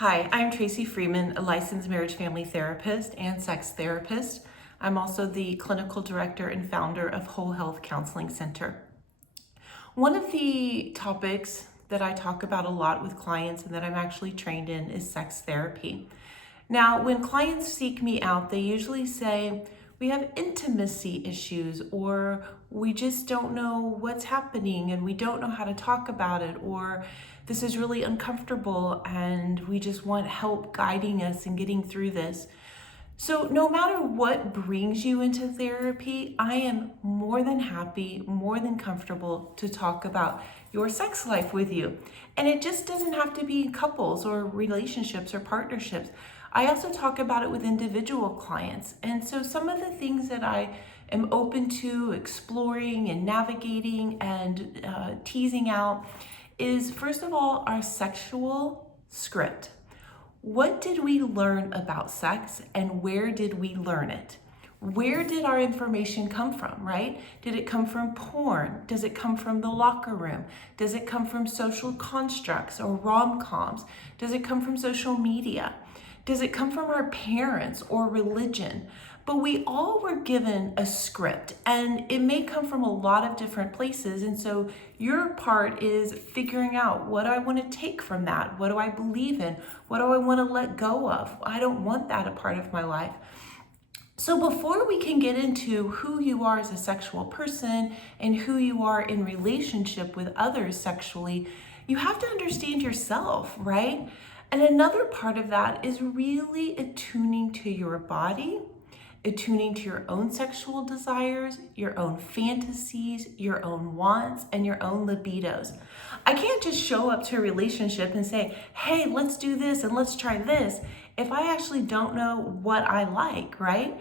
Hi, I'm Tracy Freeman, a licensed marriage family therapist and sex therapist. I'm also the clinical director and founder of Whole Health Counseling Center. One of the topics that I talk about a lot with clients and that I'm actually trained in is sex therapy. Now, when clients seek me out, they usually say, we have intimacy issues, or we just don't know what's happening and we don't know how to talk about it, or this is really uncomfortable and we just want help guiding us and getting through this. So no matter what brings you into therapy, I am more than happy, more than comfortable to talk about your sex life with you. And it just doesn't have to be couples or relationships or partnerships. I also talk about it with individual clients. And so some of the things that I am open to exploring and navigating and teasing out is, first of all, our sexual script. What did we learn about sex and where did we learn it? Where did our information come from, right? Did it come from porn? Does it come from the locker room? Does it come from social constructs or rom-coms? Does it come from social media? Does it come from our parents or religion? But we all were given a script, and it may come from a lot of different places. And so your part is figuring out, what do I want to take from that? What do I believe in? What do I want to let go of? I don't want that a part of my life. So before we can get into who you are as a sexual person and who you are in relationship with others sexually, you have to understand yourself, right? And another part of that is really attuning to your body, attuning to your own sexual desires, your own fantasies, your own wants, and your own libidos. I can't just show up to a relationship and say, hey, let's do this and let's try this, if I actually don't know what I like, right?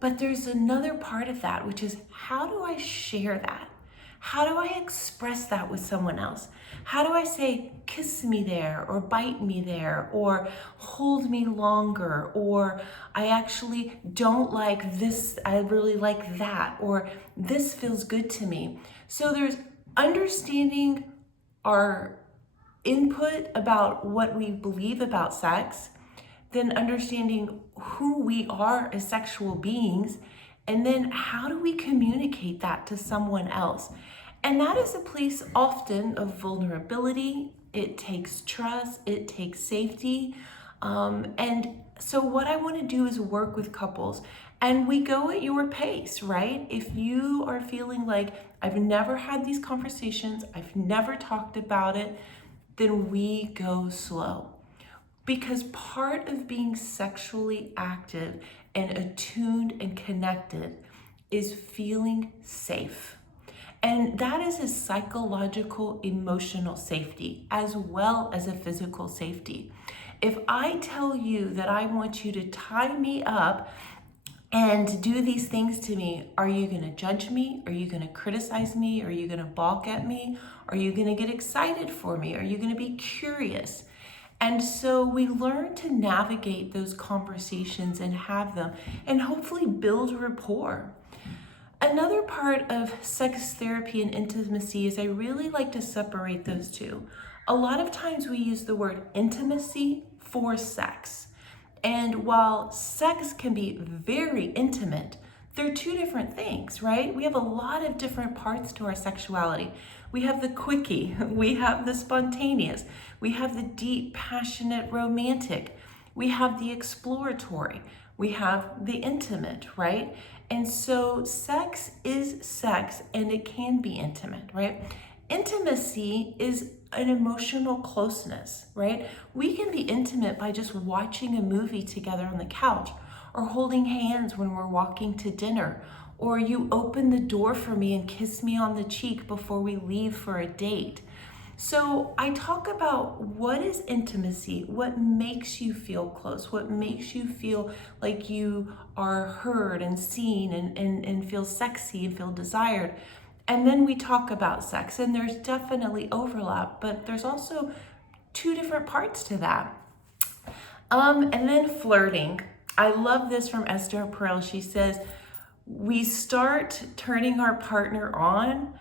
But there's another part of that, which is, how do I share that? How do I express that with someone else? How do I say, kiss me there, or bite me there, or hold me longer, or I actually don't like this, I really like that, or this feels good to me. So there's understanding our input about what we believe about sex, then understanding who we are as sexual beings, and then how do we communicate that to someone else? And that is a place often of vulnerability. It takes trust, it takes safety. And so what I want to do is work with couples, and we go at your pace, right? If you are feeling like, I've never had these conversations, I've never talked about it, then we go slow. Because part of being sexually active and attuned and connected is feeling safe. And that is a psychological, emotional safety as well as a physical safety. If I tell you that I want you to tie me up and do these things to me, are you going to judge me? Are you going to criticize me? Are you going to balk at me? Are you going to get excited for me? Are you going to be curious? And so we learn to navigate those conversations and have them and hopefully build rapport. Another part of sex therapy and intimacy is I really like to separate those two. A lot of times we use the word intimacy for sex. And while sex can be very intimate, they're two different things, right? We have a lot of different parts to our sexuality. We have the quickie, we have the spontaneous, we have the deep, passionate, romantic, we have the exploratory, we have the intimate, right? And so sex is sex, and it can be intimate, right? Intimacy is an emotional closeness, right? We can be intimate by just watching a movie together on the couch, or holding hands when we're walking to dinner, or you open the door for me and kiss me on the cheek before we leave for a date. So I talk about what is intimacy, what makes you feel close, what makes you feel like you are heard and seen and feel sexy and feel desired. And then we talk about sex, and there's definitely overlap, but there's also two different parts to that. And then flirting. I love this from Esther Perel. She says, we start turning our partner on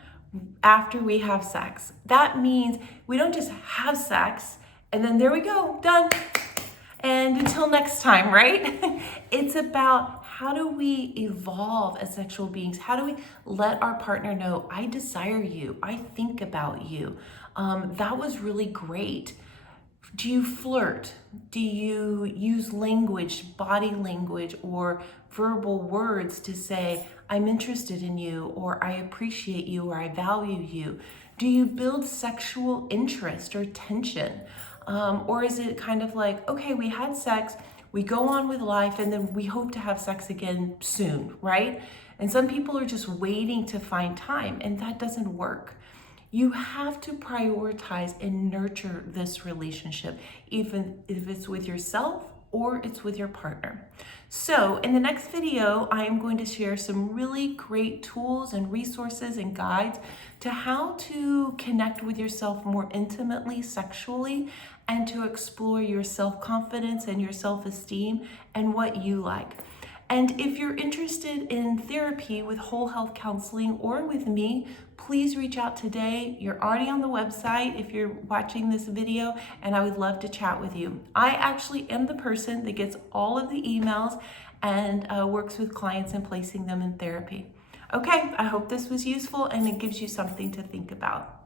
after we have sex. That means we don't just have sex and then there we go, done. And until next time, right? It's about how do we evolve as sexual beings? How do we let our partner know, I desire you, I think about you. That was really great. Do you flirt? Do you use language, body language, or verbal words to say, I'm interested in you, or I appreciate you, or I value you? Do you build sexual interest or tension? Or is it kind of like, okay, we had sex, we go on with life, and then we hope to have sex again soon, right? And some people are just waiting to find time, and that doesn't work. You have to prioritize and nurture this relationship, even if it's with yourself or it's with your partner. So in the next video, I am going to share some really great tools and resources and guides to how to connect with yourself more intimately sexually and to explore your self-confidence and your self-esteem and what you like. And if you're interested in therapy with whole health counseling or with me, please reach out today. You're already on the website if you're watching this video, and I would love to chat with you. I actually am the person that gets all of the emails and works with clients in placing them in therapy. Okay, I hope this was useful and it gives you something to think about.